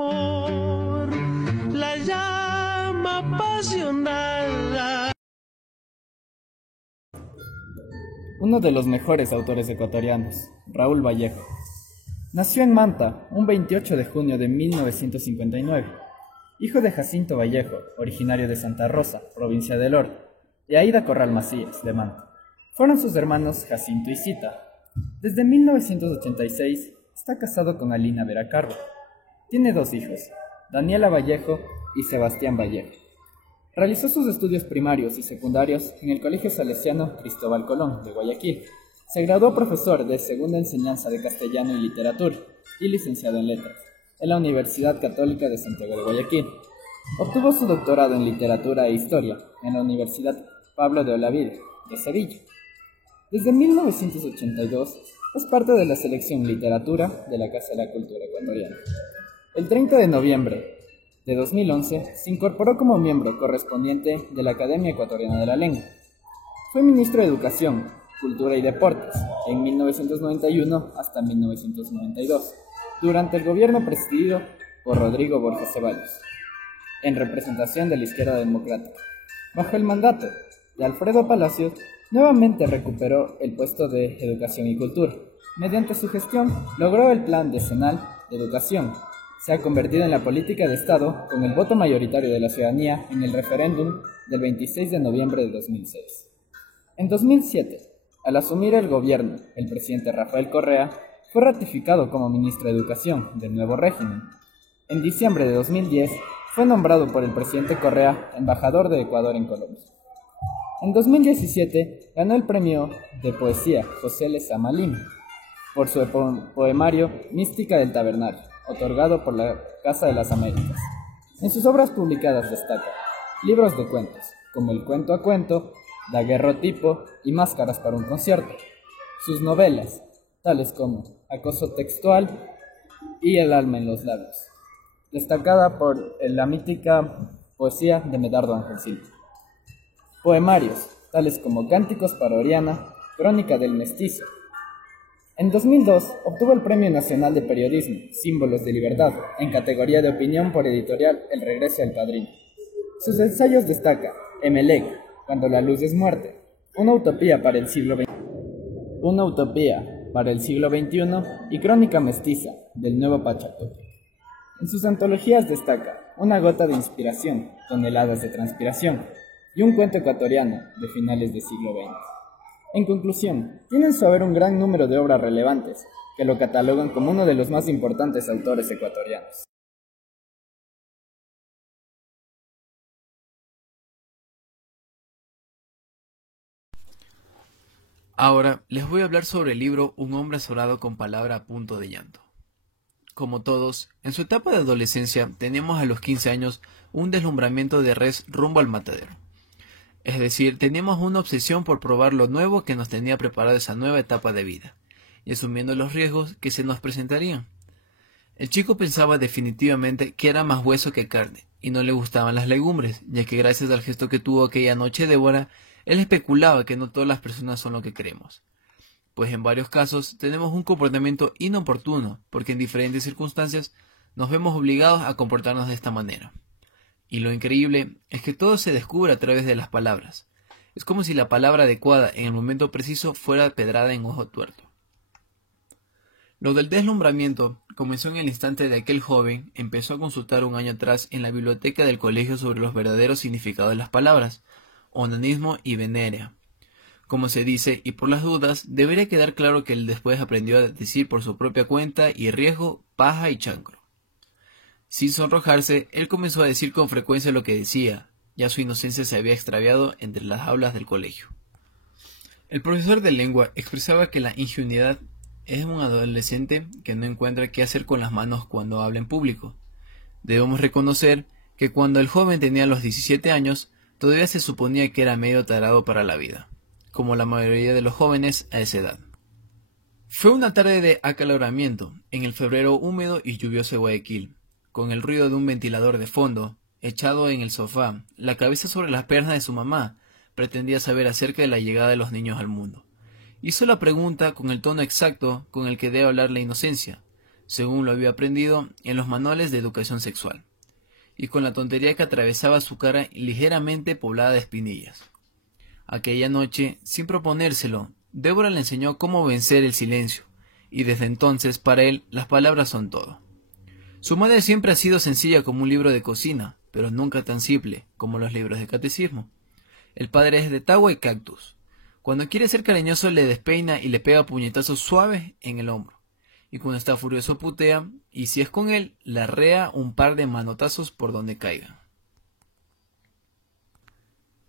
amor, la llama apasionada. Uno de los mejores autores ecuatorianos, Raúl Vallejo. Nació en Manta, un 28 de junio de 1959. Hijo de Jacinto Vallejo, originario de Santa Rosa, provincia del Oro, y Aida Corral Macías, de Manta. Fueron sus hermanos Jacinto y Cita. Desde 1986 está casado con Alina Veracarro. Tiene dos hijos, Daniela Vallejo y Sebastián Vallejo. Realizó sus estudios primarios y secundarios en el Colegio Salesiano Cristóbal Colón, de Guayaquil. Se graduó profesor de segunda enseñanza de castellano y literatura y licenciado en letras en la Universidad Católica de Santiago de Guayaquil. Obtuvo su doctorado en literatura e historia en la Universidad Pablo de Olavide, de Sevilla. Desde 1982 es parte de la selección Literatura de la Casa de la Cultura Ecuatoriana. El 30 de noviembre de 2011 se incorporó como miembro correspondiente de la Academia Ecuatoriana de la Lengua. Fue ministro de Educación, Cultura y Deportes en 1991 hasta 1992, durante el gobierno presidido por Rodrigo Borges Ceballos, en representación de la izquierda democrática. Bajo el mandato de Alfredo Palacios, nuevamente recuperó el puesto de Educación y Cultura. Mediante su gestión, logró el Plan Decenal de Educación. Se ha convertido en la política de Estado con el voto mayoritario de la ciudadanía en el referéndum del 26 de noviembre de 2006. En 2007, al asumir el gobierno, el presidente Rafael Correa fue ratificado como ministro de Educación del nuevo régimen. En diciembre de 2010, fue nombrado por el presidente Correa embajador de Ecuador en Colombia. En 2017, ganó el premio de poesía José Lezama Lima por su poemario Mística del Tabernario, otorgado por la Casa de las Américas. En sus obras publicadas destaca libros de cuentos, como El cuento a cuento, Daguerrotipo y Máscaras para un concierto. Sus novelas, tales como Acoso textual y El alma en los labios, destacada por la mítica poesía de Medardo Ángel Silva. Poemarios, tales como Cánticos para Oriana, Crónica del Mestizo. En 2002 obtuvo el Premio Nacional de Periodismo, Símbolos de Libertad, en categoría de opinión por editorial El Regreso del Padrino. Sus ensayos destaca Emelec, Cuando la luz es muerte, Una utopía para el siglo XXI y Crónica Mestiza, del Nuevo Pachacuti. En sus antologías destaca Una gota de inspiración, Toneladas de transpiración, y un cuento ecuatoriano de finales del siglo XX. En conclusión, tiene en su haber un gran número de obras relevantes que lo catalogan como uno de los más importantes autores ecuatorianos. Ahora les voy a hablar sobre el libro Un hombre azorado con palabra a punto de llanto. Como todos, en su etapa de adolescencia teníamos a los 15 años un deslumbramiento de res rumbo al matadero. Es decir, teníamos una obsesión por probar lo nuevo que nos tenía preparada esa nueva etapa de vida, y asumiendo los riesgos que se nos presentarían. El chico pensaba definitivamente que era más hueso que carne, y no le gustaban las legumbres, ya que gracias al gesto que tuvo aquella noche Débora, él especulaba que no todas las personas son lo que creemos. Pues en varios casos tenemos un comportamiento inoportuno, porque en diferentes circunstancias nos vemos obligados a comportarnos de esta manera. Y lo increíble es que todo se descubre a través de las palabras. Es como si la palabra adecuada en el momento preciso fuera pedrada en ojo tuerto. Lo del deslumbramiento comenzó en el instante de que el joven empezó a consultar un año atrás en la biblioteca del colegio sobre los verdaderos significados de las palabras, onanismo y venerea. Como se dice, y por las dudas, debería quedar claro que él después aprendió a decir por su propia cuenta y riesgo, paja y chancro. Sin sonrojarse, él comenzó a decir con frecuencia lo que decía, ya su inocencia se había extraviado entre las aulas del colegio. El profesor de lengua expresaba que la ingenuidad es un adolescente que no encuentra qué hacer con las manos cuando habla en público. Debemos reconocer que cuando el joven tenía los 17 años, todavía se suponía que era medio tarado para la vida, como la mayoría de los jóvenes a esa edad. Fue una tarde de acaloramiento, en el febrero húmedo y lluvioso de Guayaquil, con el ruido de un ventilador de fondo, echado en el sofá, la cabeza sobre las piernas de su mamá, pretendía saber acerca de la llegada de los niños al mundo. Hizo la pregunta con el tono exacto con el que debe hablar la inocencia. según lo había aprendido en los manuales de educación sexual, y con la tontería que atravesaba su cara ligeramente poblada de espinillas. Aquella noche, sin proponérselo, Débora le enseñó cómo vencer el silencio, y desde entonces para él las palabras son todo. Su madre siempre ha sido sencilla como un libro de cocina, pero nunca tan simple como los libros de catecismo. El padre es de tagua y cactus. Cuando quiere ser cariñoso le despeina y le pega puñetazos suaves en el hombro. Y cuando está furioso putea, y si es con él, le arrea un par de manotazos por donde caiga.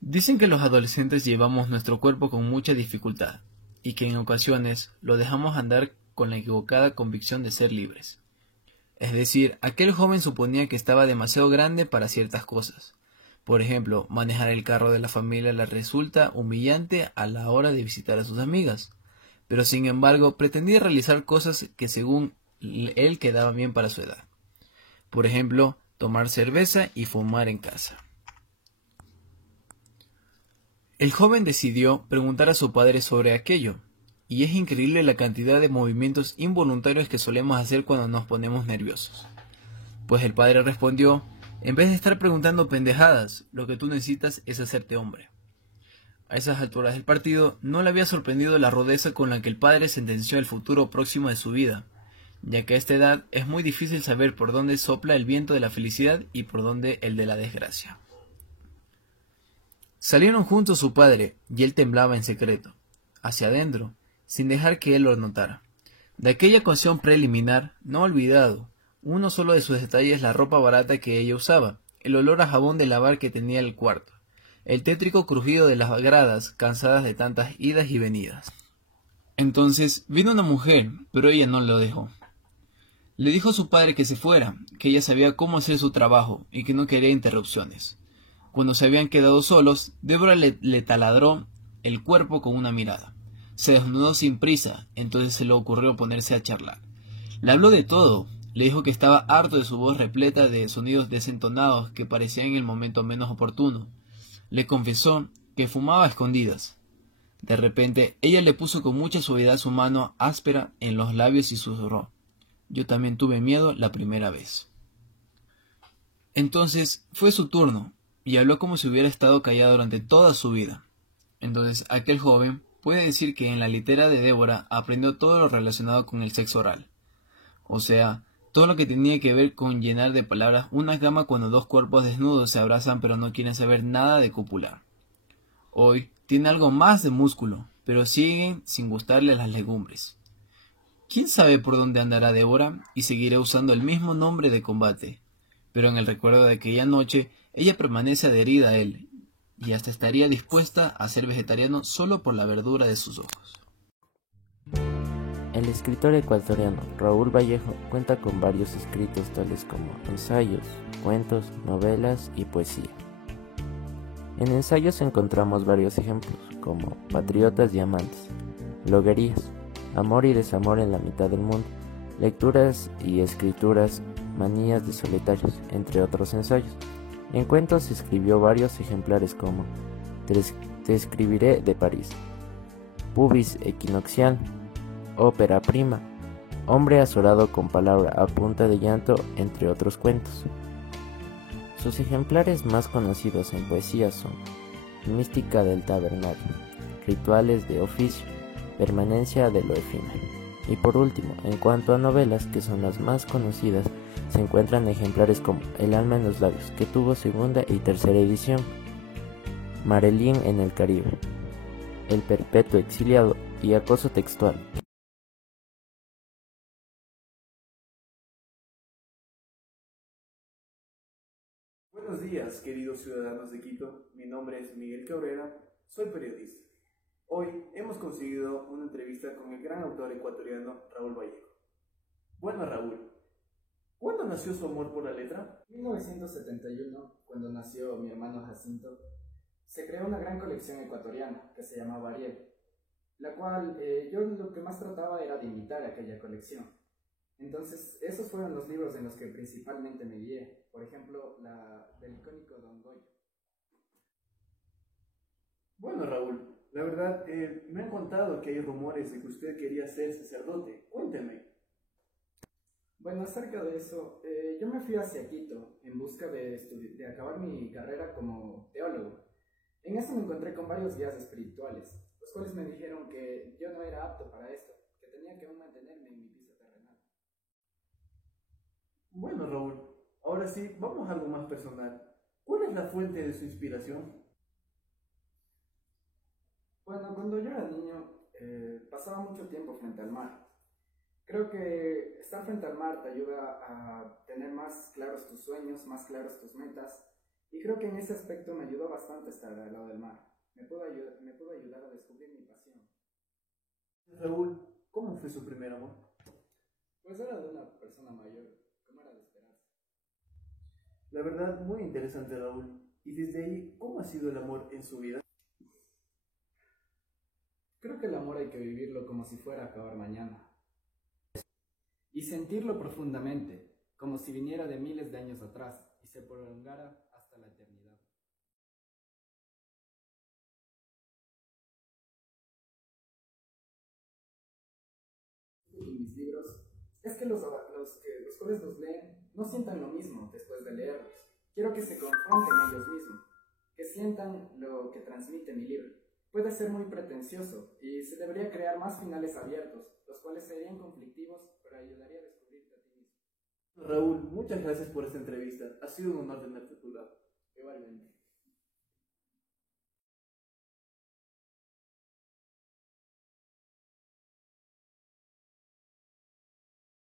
Dicen que los adolescentes llevamos nuestro cuerpo con mucha dificultad, y que en ocasiones lo dejamos andar con la equivocada convicción de ser libres. Es decir, aquel joven suponía que estaba demasiado grande para ciertas cosas. Por ejemplo, manejar el carro de la familia le resulta humillante a la hora de visitar a sus amigas, pero sin embargo pretendía realizar cosas que según él quedaban bien para su edad. Por ejemplo, tomar cerveza y fumar en casa. El joven decidió preguntar a su padre sobre aquello, y es increíble la cantidad de movimientos involuntarios que solemos hacer cuando nos ponemos nerviosos. Pues el padre respondió: en vez de estar preguntando pendejadas, lo que tú necesitas es hacerte hombre. A esas alturas del partido no le había sorprendido la rudeza con la que el padre sentenció el futuro próximo de su vida, ya que a esta edad es muy difícil saber por dónde sopla el viento de la felicidad y por dónde el de la desgracia. Salieron juntos su padre, y él temblaba en secreto, hacia adentro, sin dejar que él lo notara. De aquella ocasión preliminar, no ha olvidado uno solo de sus detalles: la ropa barata que ella usaba, el olor a jabón de lavar que tenía el cuarto, el tétrico crujido de las gradas cansadas de tantas idas y venidas. Entonces vino una mujer, pero ella no lo dejó. Le dijo a su padre que se fuera, que ella sabía cómo hacer su trabajo y que no quería interrupciones. Cuando se habían quedado solos, Débora le taladró el cuerpo con una mirada. Se desnudó sin prisa, entonces se le ocurrió ponerse a charlar. Le habló de todo. Le dijo que estaba harto de su voz repleta de sonidos desentonados que parecían en el momento menos oportuno. Le confesó que fumaba a escondidas. De repente, ella le puso con mucha suavidad su mano áspera en los labios y susurró: yo también tuve miedo la primera vez. Entonces fue su turno, y habló como si hubiera estado callado durante toda su vida. Entonces aquel joven puede decir que en la litera de Débora aprendió todo lo relacionado con el sexo oral. O sea, todo lo que tenía que ver con llenar de palabras una cama cuando dos cuerpos desnudos se abrazan pero no quieren saber nada de copular. Hoy tiene algo más de músculo, pero siguen sin gustarle las legumbres. ¿Quién sabe por dónde andará Débora y seguirá usando el mismo nombre de combate? Pero en el recuerdo de aquella noche, ella permanece adherida a él, y hasta estaría dispuesta a ser vegetariano solo por la verdura de sus ojos. El escritor ecuatoriano Raúl Vallejo cuenta con varios escritos tales como ensayos, cuentos, novelas y poesía. En ensayos encontramos varios ejemplos como Patriotas y amantes, Bloguerías, Amor y desamor en la mitad del mundo, Lecturas y escrituras, Manías de solitarios, entre otros ensayos. En cuentos escribió varios ejemplares como Te escribiré de París, Pubis equinoccial, Ópera prima, Hombre azorado con palabra a punta de llanto, entre otros cuentos. Sus ejemplares más conocidos en poesía son Mística del tabernario, Rituales de oficio, Permanencia de lo efímero. Y por último, en cuanto a novelas, que son las más conocidas, se encuentran ejemplares como El alma en los labios, que tuvo segunda y tercera edición, Marilyn en el Caribe, El perpetuo exiliado y Acoso textual. Buenos días, queridos ciudadanos de Quito. Mi nombre es Miguel Cabrera, soy periodista. Hoy hemos conseguido una entrevista con el gran autor ecuatoriano Raúl Vallejo. Bueno, Raúl, ¿cuándo nació su amor por la letra? En 1971, cuando nació mi hermano Jacinto, se creó una gran colección ecuatoriana que se llamaba Ariel, la cual yo lo que más trataba era de imitar aquella colección. Entonces, esos fueron los libros en los que principalmente me guié. Por ejemplo, la del icónico Don Goyo. Bueno, Raúl, la verdad, me han contado que hay rumores de que usted quería ser sacerdote. Cuénteme. Bueno, acerca de eso, yo me fui hacia Quito en busca de acabar mi carrera como teólogo. En eso me encontré con varios guías espirituales, los cuales me dijeron que yo no era apto para esto, que tenía que aún mantenerme en mi piso terrenal. Bueno, Raúl, ahora sí, vamos a algo más personal. ¿Cuál es la fuente de su inspiración? Bueno, cuando yo era niño, pasaba mucho tiempo frente al mar. Creo que estar frente al mar te ayuda a tener más claros tus sueños, más claros tus metas, y creo que en ese aspecto me ayudó bastante estar al lado del mar. Me pudo ayudar a descubrir mi pasión. Raúl, ¿cómo fue su primer amor? Pues era de una persona mayor, como era de esperarse. La verdad, muy interesante, Raúl. Y desde ahí, ¿cómo ha sido el amor en su vida? Creo que el amor hay que vivirlo como si fuera a acabar mañana. Y sentirlo profundamente, como si viniera de miles de años atrás y se prolongara hasta la eternidad. Y mis libros es que los cuales los leen no sientan lo mismo después de leerlos. Quiero que se confronten ellos mismos, que sientan lo que transmite mi libro. Puede ser muy pretencioso y se debería crear más finales abiertos, los cuales serían conflictivos, pero ayudaría a descubrirte a ti mismo. Raúl, muchas gracias por esta entrevista. Ha sido un honor tenerte a tu lado. Igualmente.